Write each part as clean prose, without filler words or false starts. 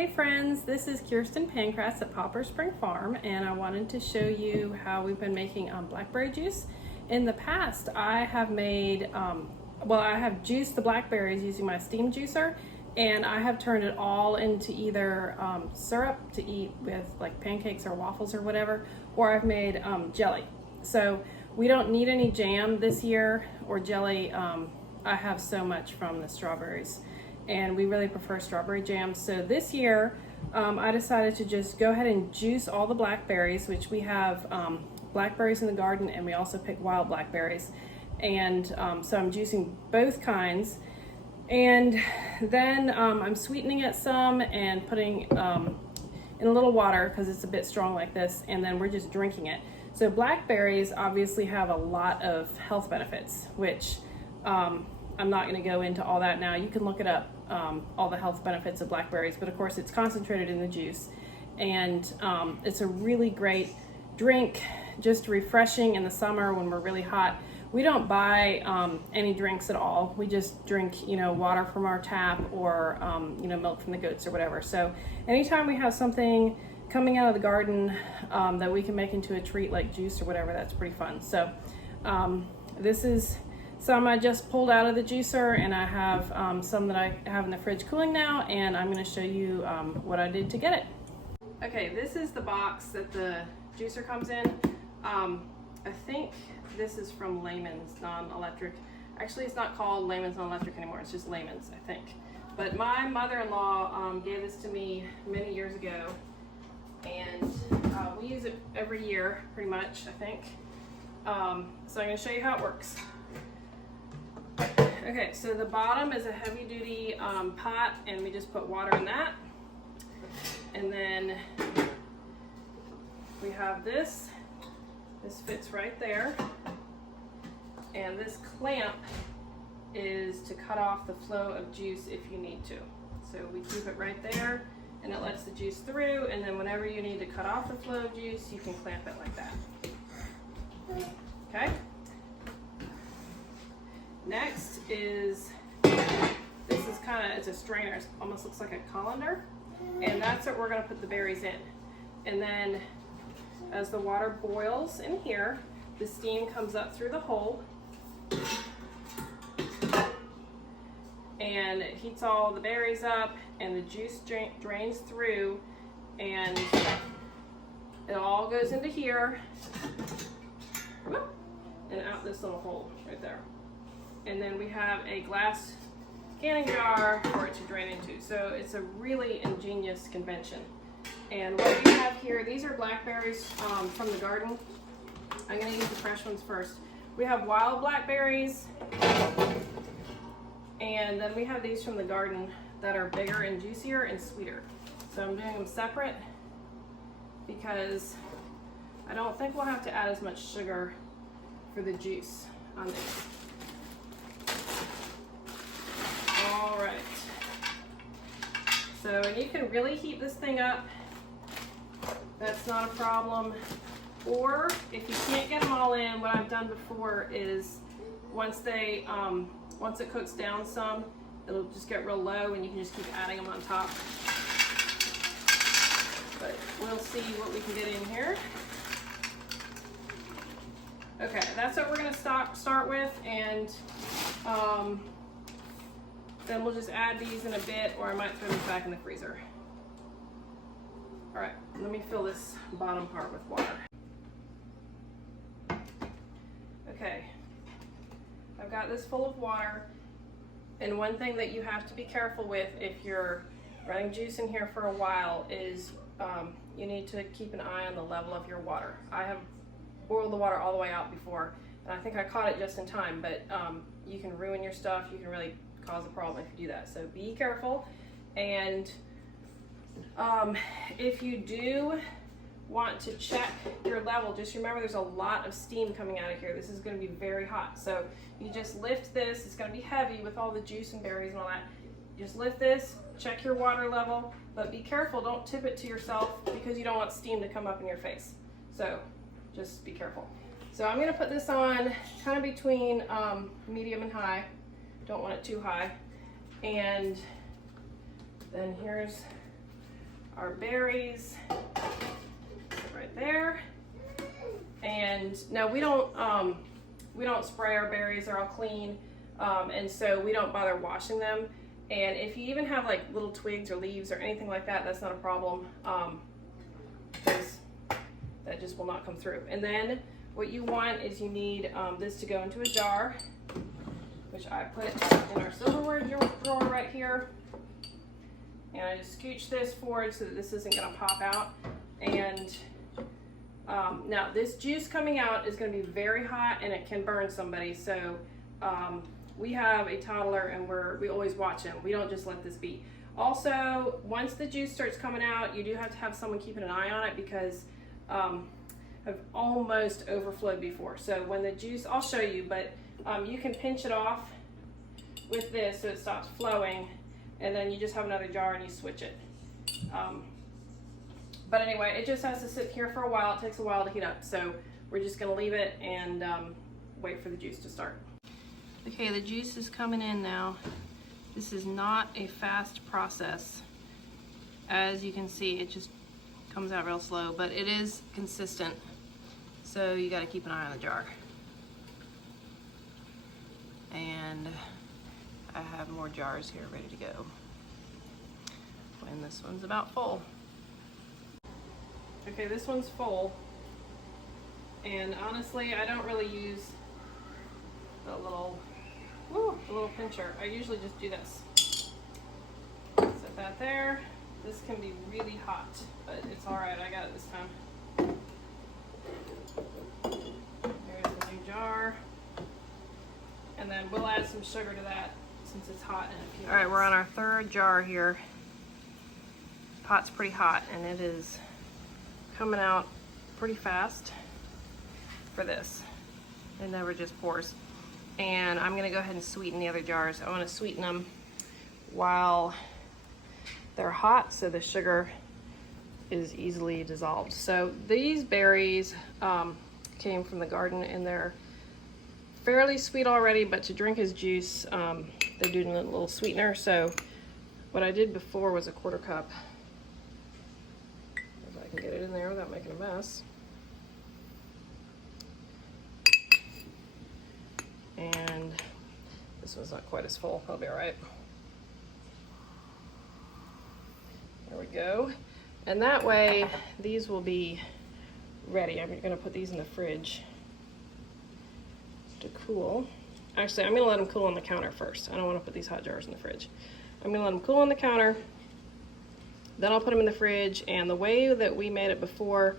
Hey friends, this is Kirsten Pancras at Poplar Spring Farm, and I wanted to show you how we've been making blackberry juice. In the past, I have made, I have juiced the blackberries using my steam juicer, and I have turned it all into either syrup to eat with like pancakes or waffles or whatever, or I've made jelly. So we don't need any jam this year or jelly. I have so much from the strawberries, and we really prefer strawberry jam. So this year, I decided to just go ahead and juice all the blackberries, which we have blackberries in the garden, and we also pick wild blackberries. And so I'm juicing both kinds. And then I'm sweetening it some and putting in a little water because it's a bit strong like this, and then we're just drinking it. So blackberries obviously have a lot of health benefits, which I'm not going to go into all that now. You can look it up, all the health benefits of blackberries, but of course it's concentrated in the juice, and it's a really great drink, just refreshing in the summer when we're really hot. We don't buy any drinks at all. We just drink, water from our tap or, milk from the goats or whatever. So anytime we have something coming out of the garden that we can make into a treat like juice or whatever, that's pretty fun. So this is some I just pulled out of the juicer, and I have some that I have in the fridge cooling now, and I'm going to show you what I did to get it. Okay, this is the box that the juicer comes in. I think this is from Layman's Non-Electric. Actually, it's not called Layman's Non-Electric anymore. It's just Layman's, I think. But my mother-in-law gave this to me many years ago, and we use it every year, pretty much, I think. So I'm going to show you how it works. Okay, so the bottom is a heavy-duty pot, and we just put water in that. And then we have this. This fits right there. And this clamp is to cut off the flow of juice if you need to. So we keep it right there, and it lets the juice through, and then whenever you need to cut off the flow of juice, you can clamp it like that. Okay? Next is, this is it's a strainer. It almost looks like a colander, and that's what we're going to put the berries in. And then as the water boils in here, the steam comes up through the hole, and it heats all the berries up, and the juice drains through, and it all goes into here and out this little hole right there. And then we have a glass canning jar for it to drain into. So it's a really ingenious convention. And what we have here, these are blackberries from the garden. I'm going to use the fresh ones first. We have wild blackberries, and then we have these from the garden that are bigger and juicier and sweeter. So I'm doing them separate because I don't think we'll have to add as much sugar for the juice on these. All right. So, and you can really heat this thing up. That's not a problem. Or if you can't get them all in, what I've done before is once it cooks down some, it'll just get real low, and you can just keep adding them on top. But we'll see what we can get in here. Okay, that's what we're going to start with, and then we'll just add these in a bit, or I might throw these back in the freezer. All right, let me fill this bottom part with water. Okay, I've got this full of water, and one thing that you have to be careful with if you're running juice in here for a while is you need to keep an eye on the level of your water. I have boiled the water all the way out before, and I think I caught it just in time, but you can ruin your stuff. You can really cause a problem if you do that. So be careful, and if you do want to check your level, just remember there's a lot of steam coming out of here. This is going to be very hot. So you just lift this. It's going to be heavy with all the juice and berries and all that. Just lift this, check your water level, but be careful. Don't tip it to yourself because you don't want steam to come up in your face. So just be careful. So I'm going to put this on kind of between medium and high. Don't want it too high. And then here's our berries right there. And now we don't spray our berries, they're all clean. And so we don't bother washing them. And if you even have like little twigs or leaves or anything like that, that's not a problem. Because that just will not come through. And then what you want is you need this to go into a jar, which I put in our silverware drawer right here. And I just scooch this forward so that this isn't gonna pop out. And now this juice coming out is gonna be very hot and it can burn somebody. So we have a toddler and we always watch him. We don't just let this be. Also, once the juice starts coming out, you do have to have someone keeping an eye on it because I've almost overflowed before. So when the juice, I'll show you, but you can pinch it off with this so it stops flowing, and then you just have another jar and you switch it. But anyway, it just has to sit here for a while. It takes a while to heat up. So we're just gonna leave it and wait for the juice to start. Okay, the juice is coming in now. This is not a fast process. As you can see, it just comes out real slow, but it is consistent. So you gotta keep an eye on the jar. And I have more jars here ready to go when this one's about full. Okay, this one's full. And honestly, I don't really use the little pincher. I usually just do this. Set that there. This can be really hot, but it's all right. I got it this time. There's the new jar. And then we'll add some sugar to that since it's hot in a few minutes. All right, we're on our third jar here. Pot's pretty hot and it is coming out pretty fast for this. It never just pours. And I'm gonna go ahead and sweeten the other jars. I wanna sweeten them while they're hot so the sugar is easily dissolved. So these berries came from the garden and they're fairly sweet already, but to drink as juice, they're doing a little sweetener. So what I did before was a 1/4 cup. If I can get it in there without making a mess. And this one's not quite as full, that'll be all right. There we go. And that way, these will be ready. I'm gonna put these in the fridge to cool. Actually, I'm gonna let them cool on the counter first. I don't wanna put these hot jars in the fridge. I'm gonna let them cool on the counter, then I'll put them in the fridge. And the way that we made it before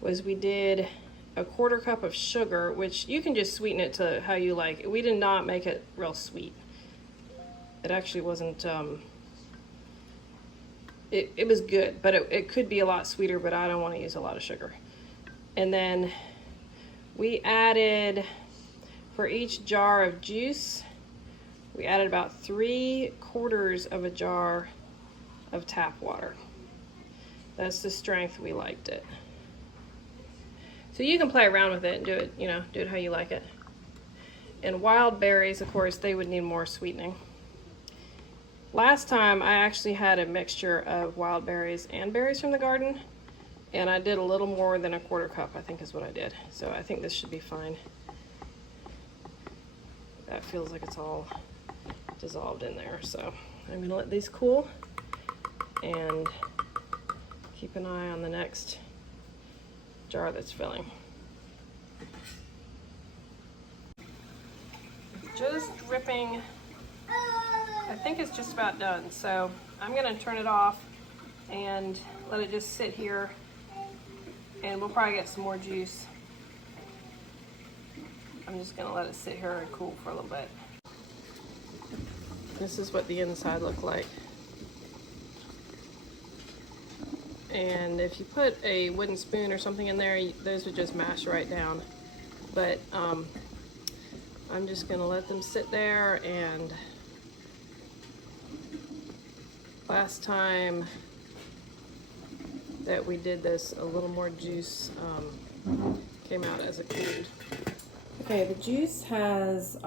was we did a 1/4 cup of sugar, which you can just sweeten it to how you like. We did not make it real sweet. It actually wasn't, it was good, but it could be a lot sweeter, but I don't want to use a lot of sugar. And then we added, for each jar of juice, we added about 3/4 of a jar of tap water. That's the strength we liked it. So you can play around with it and do it, you know, do it how you like it. And wild berries, of course, they would need more sweetening. Last time I actually had a mixture of wild berries and berries from the garden, and I did a little more than a 1/4 cup, I think is what I did. So I think this should be fine. That feels like it's all dissolved in there. So I'm gonna let these cool and keep an eye on the next jar that's filling. Just dripping. I think it's just about done. So I'm gonna turn it off and let it just sit here, and we'll probably get some more juice. I'm just gonna let it sit here and cool for a little bit. This is what the inside looked like. And if you put a wooden spoon or something in there, those would just mash right down. But I'm just gonna let them sit there. And last time that we did this, a little more juice came out as it cooled. Okay, the juice has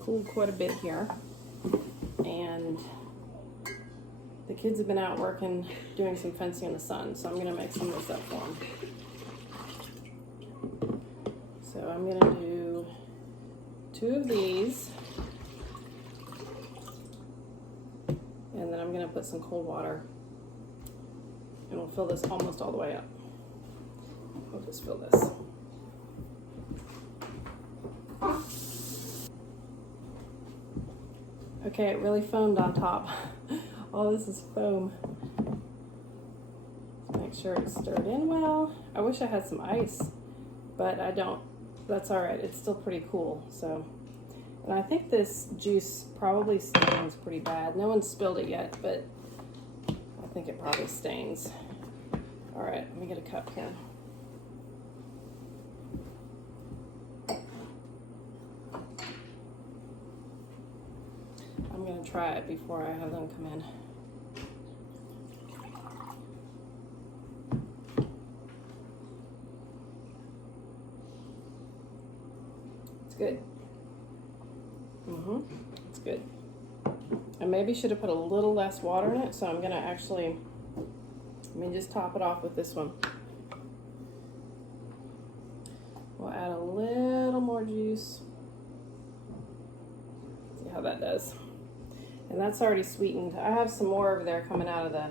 cooled quite a bit here. And The kids have been out working, doing some fencing in the sun, so I'm gonna make some of this up for them. So I'm gonna do 2 of these, and then I'm gonna put some cold water, and we'll fill this almost all the way up. We'll just fill this. Okay, it really foamed on top. All this is foam. Let's make sure it's stirred in well. I wish I had some ice, but I don't. That's all right. It's still pretty cool. So, and I think this juice probably stains pretty bad. No one spilled it yet, but I think it probably stains. All right, let me get a cup here. I'm gonna try it before I have them come in. It's good. It's good. I maybe should have put a little less water in it, so I'm gonna actually, let me just top it off with this one. We'll add a little more juice. See how that does. And that's already sweetened. I have some more over there coming out of the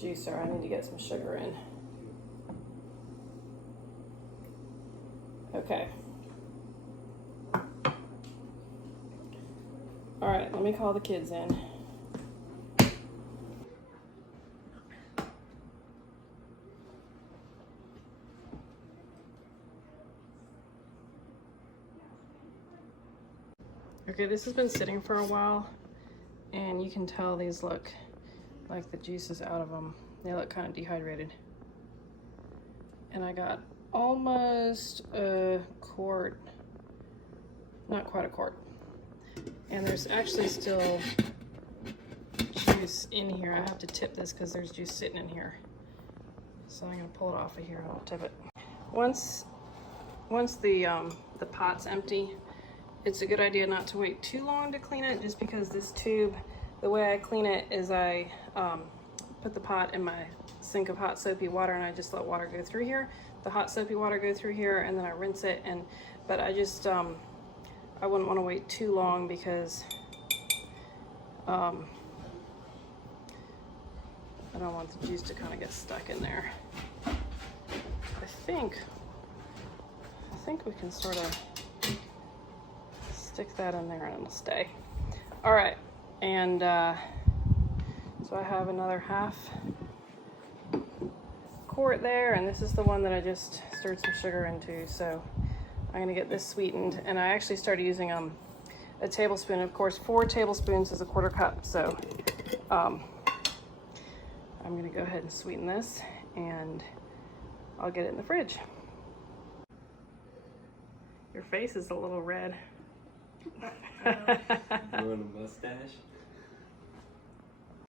juicer. I need to get some sugar in. Okay. All right, let me call the kids in. Okay, this has been sitting for a while, and you can tell these look like the juice is out of them. They look kind of dehydrated. And I got almost a quart, not quite a quart. And there's actually still juice in here. I have to tip this because there's juice sitting in here. So I'm gonna pull it off of here and I'll tip it. Once the pot's empty, it's a good idea not to wait too long to clean it, just because this tube, the way I clean it is I put the pot in my sink of hot soapy water, and I just let water go through here. The hot soapy water go through here, and then I rinse it. But I just I wouldn't want to wait too long, because I don't want the juice to kind of get stuck in there. I think we can sort of stick that in there and it'll stay. All right, and so I have another half quart there, and this is the one that I just stirred some sugar into. So I'm gonna get this sweetened, and I actually started using a tablespoon. Of course, 4 tablespoons is a 1/4 cup. So I'm gonna go ahead and sweeten this, and I'll get it in the fridge. Your face is a little red. You want a mustache?